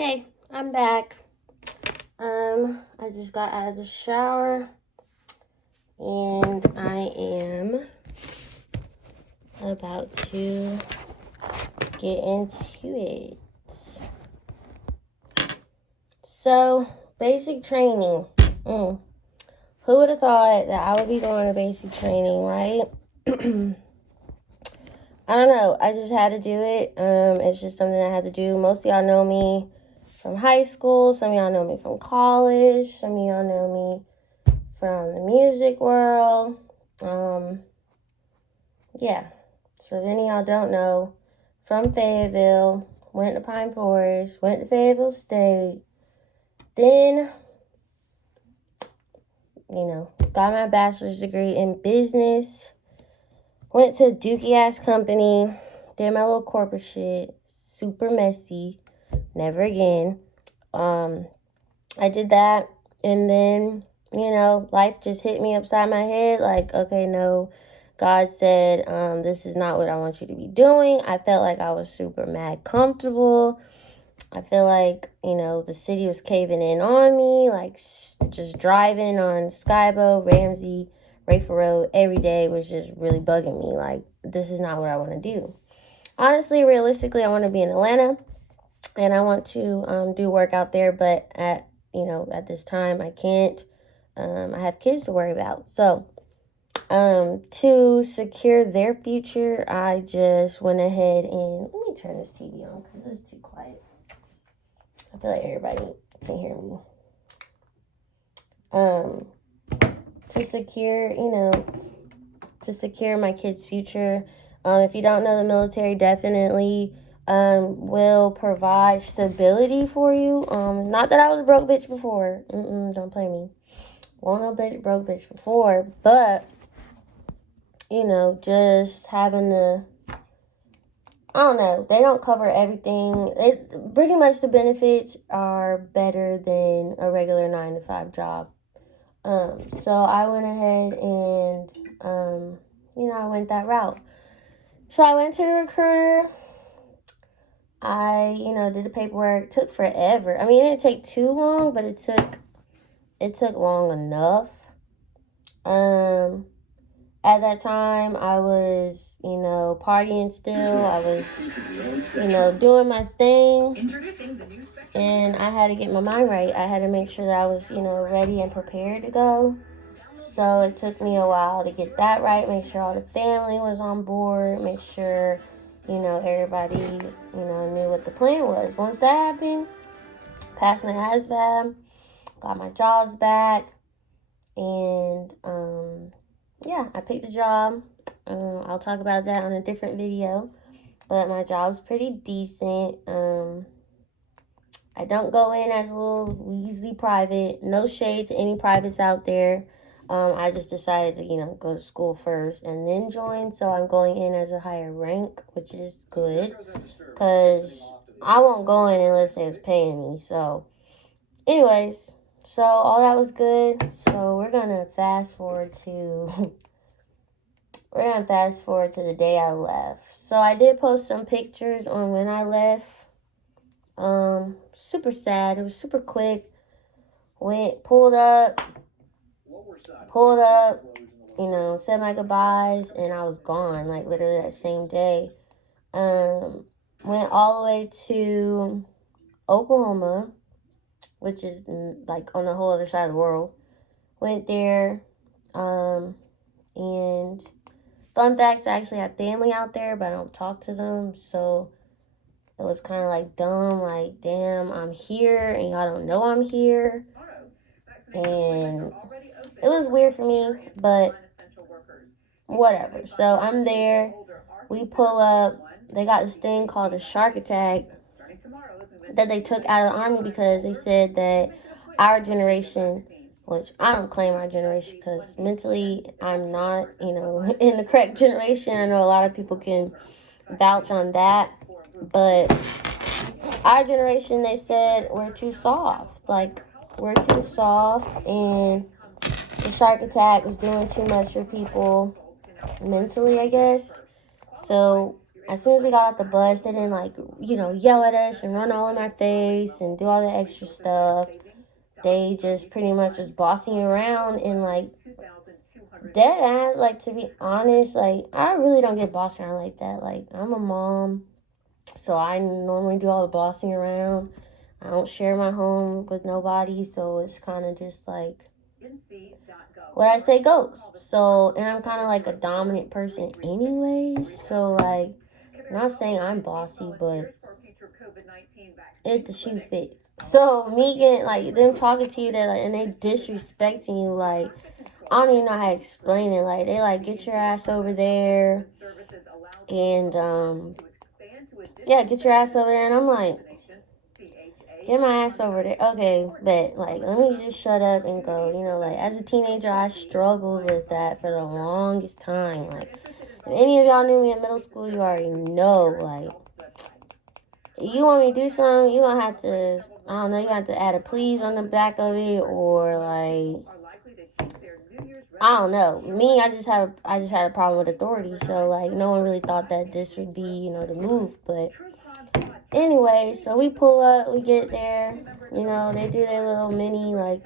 Okay, I'm back. I just got out of the shower and I am about to get into it. So, basic training. Who would have thought that I would be going to basic training, right? I don't know. I just had to do it. It's just something I had to do. Most of y'all know me from high school. Some of y'all know me from college. Some of y'all know me from the music world. Yeah. So if any of y'all don't know, from Fayetteville, went to Pine Forest, went to Fayetteville State, then, got my bachelor's degree in business, went to a dookie-ass company, did my little corporate shit, super messy, never again. I did that, and then, life just hit me upside my head, like, okay, no, God said, this is not what I want you to be doing. I felt like I was super mad comfortable. I feel like, the city was caving in on me, like, just driving on Skybo, Ramsey, Rayford Road every day was just really bugging me, like, this is not what I want to do. Honestly, realistically, I want to be in Atlanta, and I want to do work out there, but at this time, I can't. I have kids to worry about. So, to secure their future, I just went ahead and... Let me turn this TV on because it's too quiet. I feel like everybody can hear me. To secure my kids' future. If you don't know, the military definitely will provide stability for you. Not that I was a broke bitch before. Don't play me. Wasn't no broke bitch before, but just having the, I don't know, they don't cover everything. Pretty much the benefits are better than a regular 9-to-5 job. So I went ahead and I went that route. So I went to the recruiter. I, did the paperwork. It took forever. I mean, it didn't take too long, but it took long enough. At that time, I was, partying still. I was, doing my thing. And I had to get my mind right. I had to make sure that I was, ready and prepared to go. So it took me a while to get that right, make sure all the family was on board, make sure, everybody, knew what the plan was. Once that happened, passed my ASVAB, got my jobs back, and, I picked a job. I'll talk about that on a different video, but my job's pretty decent. I don't go in as a little Weasley private. No shade to any privates out there. I just decided to, go to school first and then join. So I'm going in as a higher rank, which is good. Because I won't go in unless they was paying me. So, anyways. So, all that was good. So, we're going to fast forward to... the day I left. So, I did post some pictures on when I left. Super sad. It was super quick. Pulled up, said my goodbyes, and I was gone, like, literally that same day. Went all the way to Oklahoma, which is, like, on the whole other side of the world. Went there, and fun facts, I actually have family out there, but I don't talk to them, so it was kind of like dumb, like, damn, I'm here, and y'all don't know I'm here, and it was weird for me, but whatever. So I'm there, we pull up, they got this thing called a shark attack that they took out of the Army because they said that our generation, which I don't claim our generation because mentally I'm not, in the correct generation. I know a lot of people can vouch on that, but our generation, they said, we're too soft. Like, we're too soft, and the shark attack was doing too much for people mentally, I guess. So as soon as we got off the bus, they didn't like, yell at us and run all in our face and do all the extra stuff. They just pretty much was bossing you around and like dead ass, like to be honest, like I really don't get bossed around like that. Like I'm a mom, so I normally do all the bossing around. I don't share my home with nobody, so it's kind of just like what I say goes. So, and I'm kind of like a dominant person anyways, so like, I'm not saying I'm bossy, but if the shoe fits. So me getting like them talking to you that like, and they disrespecting you, like I don't even know how to explain it. Like they like get your ass over there, and yeah, get your ass over there, and I'm like, get my ass over there. Okay, but like, let me just shut up and go. Like as a teenager, I struggled with that for the longest time. Like, if any of y'all knew me in middle school, you already know. Like, you want me to do something, you gonna have to. I don't know. You have to add a please on the back of it, or like, I don't know. Me, I just had a problem with authority. So like, no one really thought that this would be, the move, but. Anyway, so we pull up, we get there, they do their little mini, like,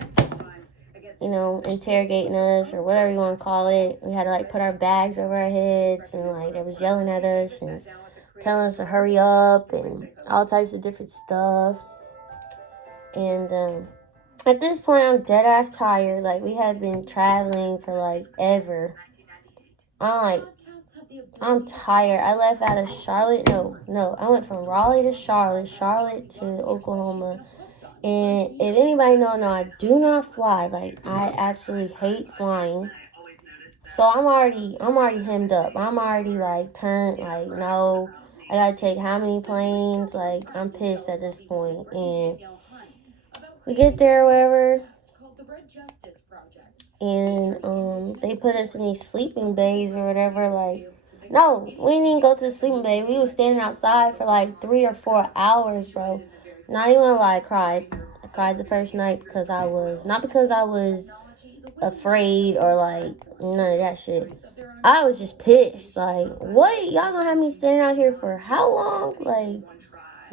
interrogating us or whatever you want to call it. We had to, like, put our bags over our heads and, like, they was yelling at us and telling us to hurry up and all types of different stuff. And, at this point, I'm dead ass tired. Like, we had been traveling for, like, ever. I'm tired. I left out of Charlotte. No. I went from Raleigh to Charlotte, Charlotte to Oklahoma. And if anybody know, no, I do not fly. Like, I absolutely hate flying. So I'm already hemmed up. I'm already like turned like, no, I gotta take how many planes? Like, I'm pissed at this point. And we get there or whatever. And they put us in these sleeping bays or whatever. Like, no, we didn't even go to the sleeping bay. We was standing outside for like 3 or 4 hours, bro. Not even gonna lie, I cried. I cried the first night because not because I was afraid or like none of that shit. I was just pissed. Like, what? Y'all gonna have me standing out here for how long? Like,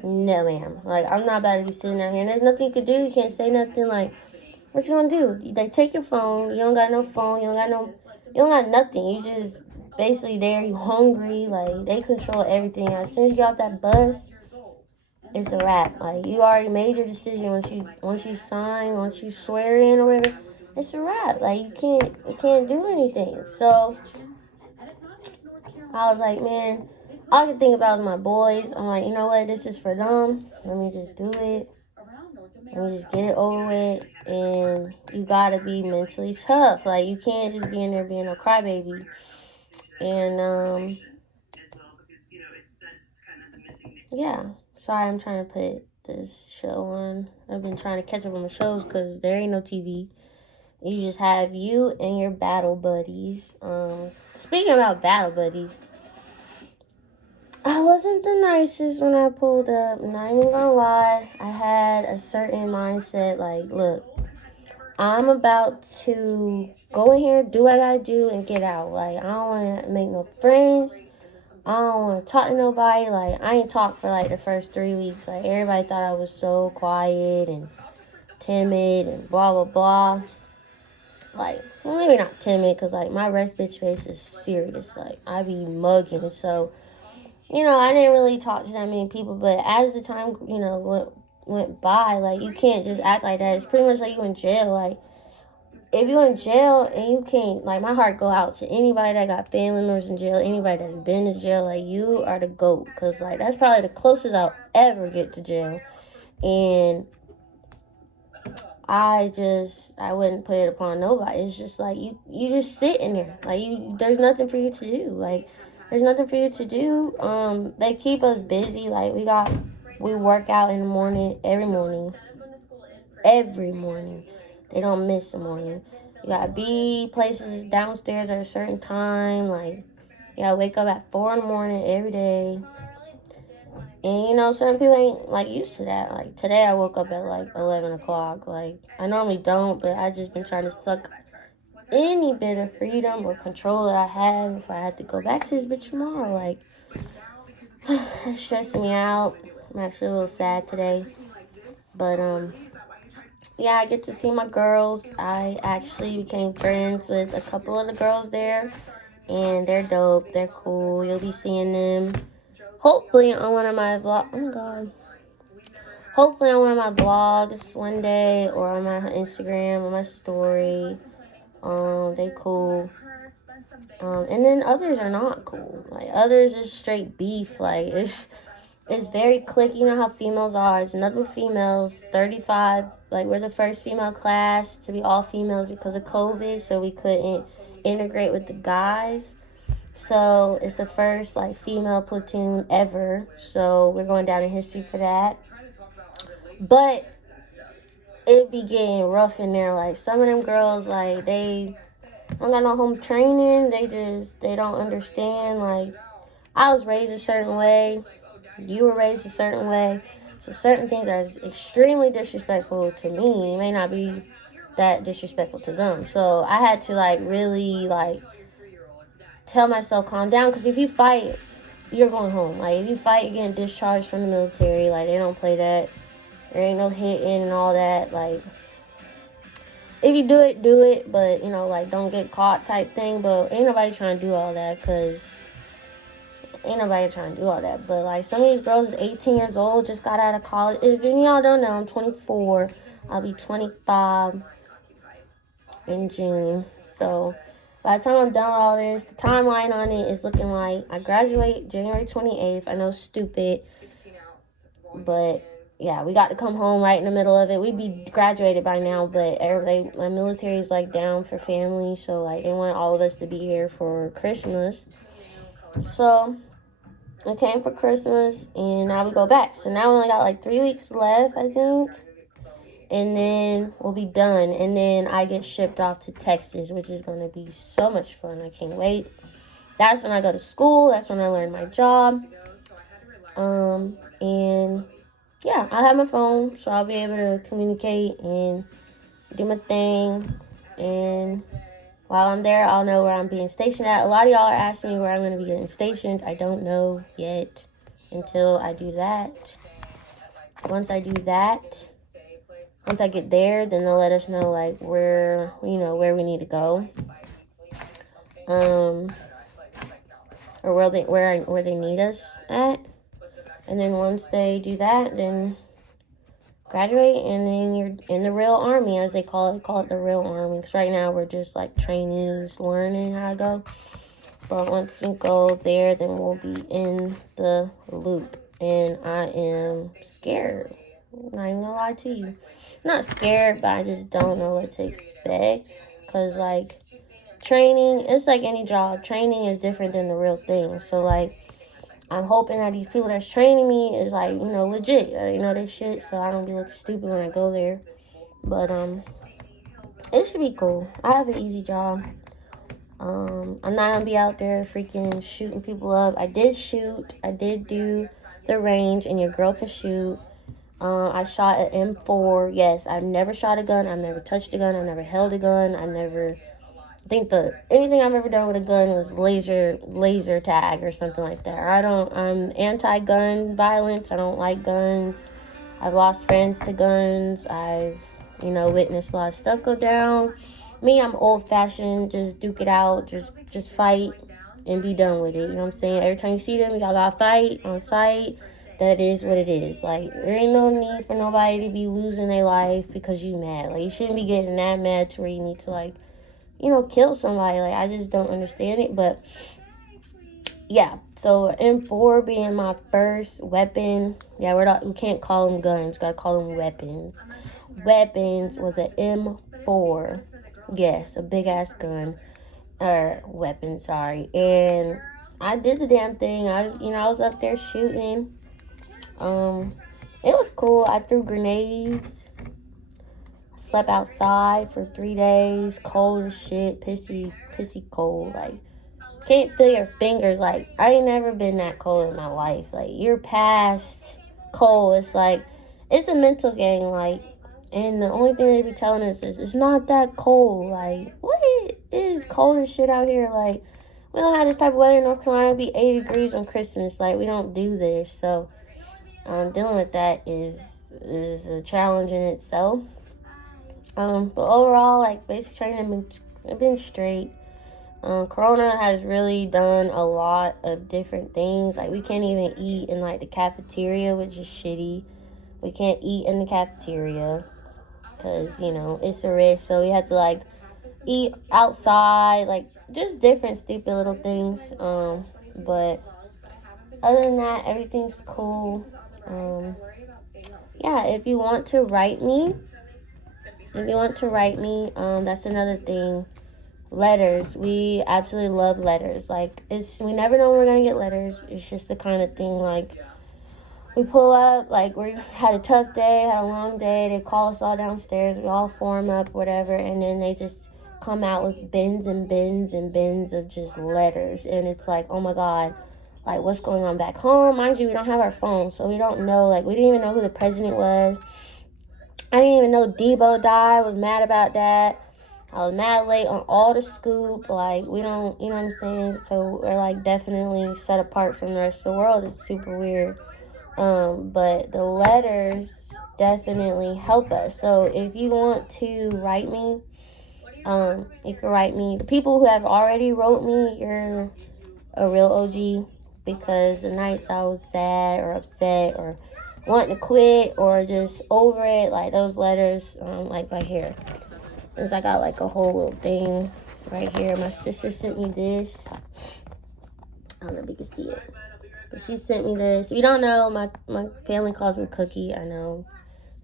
no, ma'am. Like, I'm not about to be sitting out here. And there's nothing you can do. You can't say nothing. Like, what you gonna do? They take your phone. You don't got no phone. You don't got nothing. You just basically there. You hungry. Like, they control everything. As soon as you get off that bus, it's a wrap. Like, you already made your decision once you sign, once you swear in or whatever. It's a wrap. Like, you can't do anything. So I was like, man, all I could think about was my boys. I'm like, you know what? This is for them. Let me just do it. Let me just get it over with. And you gotta be mentally tough. Like, you can't just be in there being a crybaby. And yeah. Sorry, I'm trying to put this show on. I've been trying to catch up on the shows because there ain't no TV. You just have you and your battle buddies. Speaking about battle buddies, I wasn't the nicest when I pulled up. Not even gonna lie. I had a certain mindset. Like, look, I'm about to go in here, do what I gotta do, and get out. Like, I don't want to make no friends. I don't want to talk to nobody. Like, I ain't talked for like the first 3 weeks. Like, everybody thought I was so quiet and timid and blah blah blah. Like, well, maybe not timid, because like my rest bitch face is serious. Like, I be mugging. So, I didn't really talk to that many people. But as the time, went by, like, you can't just act like that. It's pretty much like you in jail. Like, if you're in jail and you can't, like, my heart go out to anybody that got family members in jail, anybody that's been to jail. Like, you are the GOAT. Because, like, that's probably the closest I'll ever get to jail. And I wouldn't put it upon nobody. It's just like you just sit in there. Like, there's nothing for you to do. Like, there's nothing for you to do. They keep us busy. Like, we work out in the morning, every morning. Every morning. They don't miss a morning. You gotta be places downstairs at a certain time. Like, you gotta wake up at 4 in the morning every day. And, certain people ain't, like, used to that. Like, today I woke up at, like, 11 o'clock. Like, I normally don't, but I just been trying to suck any bit of freedom or control that I have if I had to go back to this bitch tomorrow. Like, It's stressing me out. I'm actually a little sad today. But, yeah, I get to see my girls. I actually became friends with a couple of the girls there. And they're dope. They're cool. You'll be seeing them hopefully on one of my vlogs. Oh my god. Hopefully on one of my vlogs one day, or on my Instagram, on my story. They cool. And then others are not cool. Like, others is straight beef. Like, it's very clicky. You know how females are. It's nothing females. 35. Like, we're the first female class to be all females because of COVID, so we couldn't integrate with the guys. So it's the first like female platoon ever. So we're going down in history for that. But it be getting rough in there. Like, some of them girls, like, they don't got no home training. They don't understand. Like, I was raised a certain way. You were raised a certain way. So certain things are extremely disrespectful to me. It may not be that disrespectful to them. So I had to, like, really, like, tell myself, calm down. Because if you fight, you're going home. Like, if you fight, you're getting discharged from the military. Like, they don't play that. There ain't no hitting and all that. Like, if you do it. But, like, don't get caught type thing. But ain't nobody trying to do all that, because ain't nobody trying to do all that. But, like, some of these girls is 18 years old, just got out of college. If any of y'all don't know, I'm 24. I'll be 25 in June. So by the time I'm done with all this, the timeline on it is looking like I graduate January 28th. I know, stupid. But, yeah, we got to come home right in the middle of it. We'd be graduated by now, but my military is, like, down for family. So, like, they want all of us to be here for Christmas. So we came for Christmas, and now we go back. So now we only got, like, 3 weeks left, I think. And then we'll be done. And then I get shipped off to Texas, which is going to be so much fun. I can't wait. That's when I go to school. That's when I learn my job. And yeah, I have my phone, so I'll be able to communicate and do my thing. And while I'm there, I'll know where I'm being stationed at. A lot of y'all are asking me where I'm going to be getting stationed. I don't know yet until I do that. Once I get there, then they'll let us know, like, where we need to go. Or where they need us at. And then once they do that, then graduate, and then you're in the real army, as they call it the real army. Because right now we're just like trainees learning how to go. But once we go there, then we'll be in the loop. And I am scared. I'm not even gonna lie to you. I'm not scared, but I just don't know what to expect. Because, like, training, it's like any job. Training is different than the real thing. So, like, I'm hoping that these people that's training me is, like, legit. This shit, so I don't be looking stupid when I go there. But, it should be cool. I have an easy job. I'm not gonna be out there freaking shooting people up. I did do the range, and your girl can shoot. I shot an M4. Yes, I've never shot a gun. I've never touched a gun. I've never held a gun. I think anything I've ever done with a gun was laser tag or something like that. I'm anti-gun violence. I don't like guns. I've lost friends to guns. I've, witnessed a lot of stuff go down. Me, I'm old-fashioned. Just duke it out. Just fight and be done with it. You know what I'm saying? Every time you see them, y'all gotta fight on sight. That is what it is. Like, there ain't no need for nobody to be losing their life because you mad. Like, you shouldn't be getting that mad to where you need to, like, kill somebody. Like, I just don't understand it. But yeah, so M4 being my first weapon. Yeah, we can't call them guns. Gotta call them weapons. Weapons was an M4. Yes, a big ass gun or weapon. Sorry, and I did the damn thing. I was up there shooting. It was cool. I threw grenades. Slept outside for 3 days. Cold as shit. Pissy cold. Like, can't feel your fingers. Like, I ain't never been that cold in my life. Like, you're past cold. It's like, it's a mental game. Like, and the only thing they be telling us is it's not that cold. Like, what? It is cold as shit out here. Like, we don't have this type of weather in North Carolina. It'd be 80 degrees on Christmas. Like, we don't do this. So, dealing with that is a challenge in itself. But overall, like, basic training have been straight. Corona has really done a lot of different things. Like, we can't even eat in, like, the cafeteria, which is shitty. We can't eat in the cafeteria because, it's a risk. So we have to, like, eat outside, like, just different stupid little things. But other than that, everything's cool. Yeah, if you want to write me, that's another thing. Letters. We absolutely love letters. Like, we never know when we're gonna get letters. It's just the kind of thing, like, we pull up, like, we had a tough day, had a long day, they call us all downstairs, we all form up, whatever, and then they just come out with bins and bins and bins of just letters, and it's like, oh my God, like, what's going on back home? Mind you, we don't have our phones, so we don't know, like, we didn't even know who the president was. I didn't even know Debo died. I was mad about that. I was mad late on all the scoop. Like, we don't, you know what I'm saying? So we're, like, definitely set apart from the rest of the world. It's super weird. But the letters definitely help us. So if you want to write me, you can write me. The people who have already wrote me, you're a real OG, because the nights I was sad or upset or wanting to quit or just over it, like, those letters, like, right here. Because I got, like, a whole little thing right here. My sister sent me this. I don't know if you can see it. But she sent me this. If you don't know, my family calls me Cookie. I know.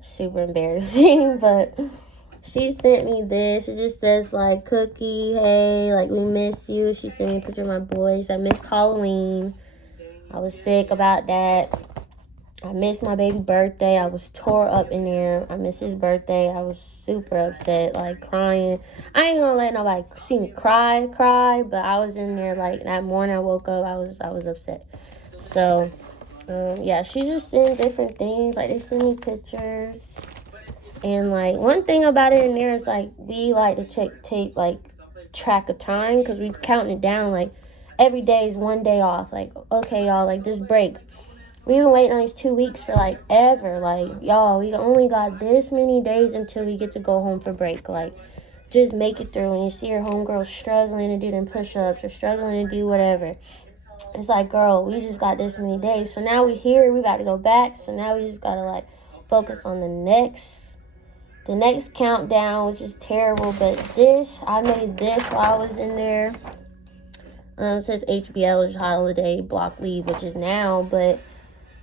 Super embarrassing. But she sent me this. It just says, like, Cookie, hey, like, we miss you. She sent me a picture of my boys. I missed Halloween. I was sick about that. I missed my baby birthday. I was tore up in there. I missed his birthday. I was super upset, like, crying. I ain't gonna let nobody see me cry, but I was in there, like, that morning I woke up, I was upset. So, yeah, she just sent different things. Like, they send me pictures. And, like, one thing about it in there is, like, we like to take, like, track of time, because we counting it down, like, every day is one day off. Like, okay, y'all, like, this break. We've been waiting on these 2 weeks for, like, ever. Like, y'all, we only got this many days until we get to go home for break. Like, just make it through. When you see your homegirl struggling to do them push-ups or struggling to do whatever, it's like, girl, we just got this many days. So now we here. We got to go back. So now we just got to, like, focus on the next countdown, which is terrible. But I made this while I was in there. It says HBL, which is holiday block leave, which is now, but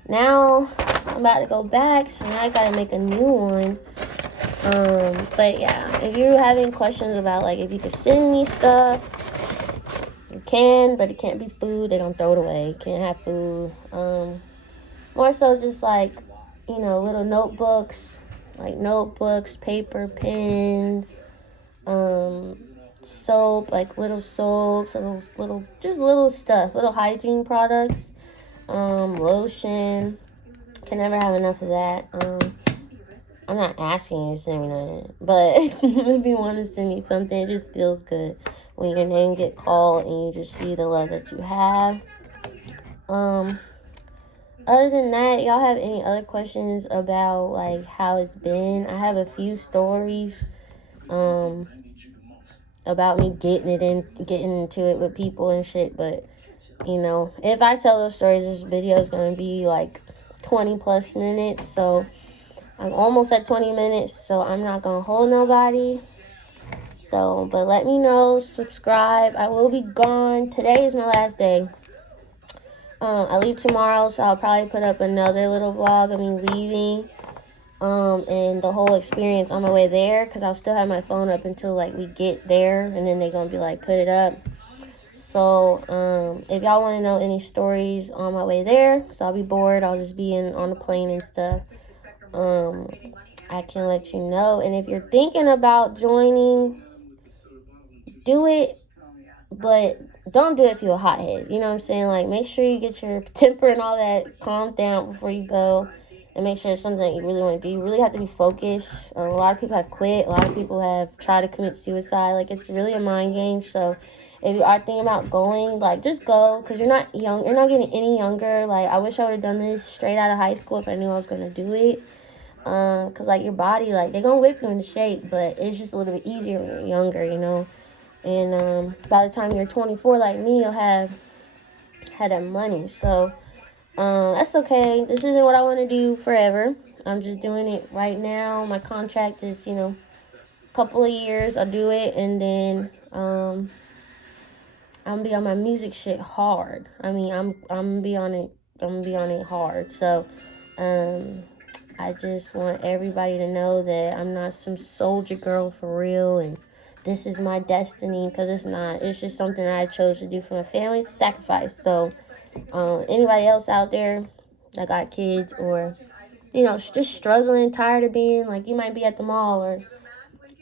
now I'm about to go back, so now I gotta make a new one. But yeah, if you have any questions about, like, if you could send me stuff, you can, but it can't be food. They don't throw it away. You can't have food. More so just, like, little notebooks, paper, pens, soap, like little soaps, little stuff, little hygiene products. Lotion. Can never have enough of that. I'm not asking you to send me that, but if you want to send me something, it just feels good when your name get called and you just see the love that you have. Other than that, y'all have any other questions about, like, how it's been? I have a few stories about me getting into it with people and shit, but if I tell those stories, this video is going to be, like, 20 plus minutes, so I'm almost at 20 minutes, so I'm not going to hold nobody. So, but let me know, subscribe. I will be gone. Today is my last day. I leave tomorrow, so I'll probably put up another little vlog of me leaving, and the whole experience on my way there, because I'll still have my phone up until, like, we get there, and then they're going to be like, put it up. So, if y'all want to know any stories on my way there, so I'll be bored, I'll just be on the plane and stuff, I can let you know. And if you're thinking about joining, do it, but don't do it if you're a hothead, you know what I'm saying? Like, make sure you get your temper and all that calmed down before you go, and make sure it's something that you really want to do. You really have to be focused. A lot of people have quit. A lot of people have tried to commit suicide. Like, it's really a mind game, so if you are thinking about going, like, just go, because you're not young. You're not getting any younger. Like, I wish I would have done this straight out of high school if I knew I was going to do it. Because, like, your body, like, they're going to whip you into shape, but it's just a little bit easier when you're younger, you know. And by the time you're 24, like me, you'll have had that money. So, that's okay. This isn't what I want to do forever. I'm just doing it right now. My contract is, you know, a couple of years. I'll do it, and then, I'm gonna be on my music shit hard. I mean, I'm gonna be on it. I'm gonna be on it hard. So, I just want everybody to know that I'm not some soldier girl for real, and this is my destiny, because it's not. It's just something I chose to do for my family. It's a sacrifice. So, anybody else out there that got kids, or, you know, just struggling, tired of being, like, you might be at the mall or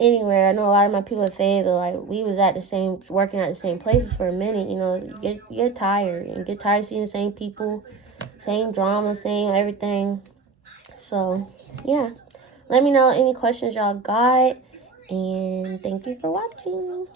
anywhere. I know a lot of my people at Fayetteville, like, we was working at the same places for a minute. You know, you get tired, and get tired of seeing the same people, same drama, same everything. So, yeah. Let me know any questions y'all got, and thank you for watching.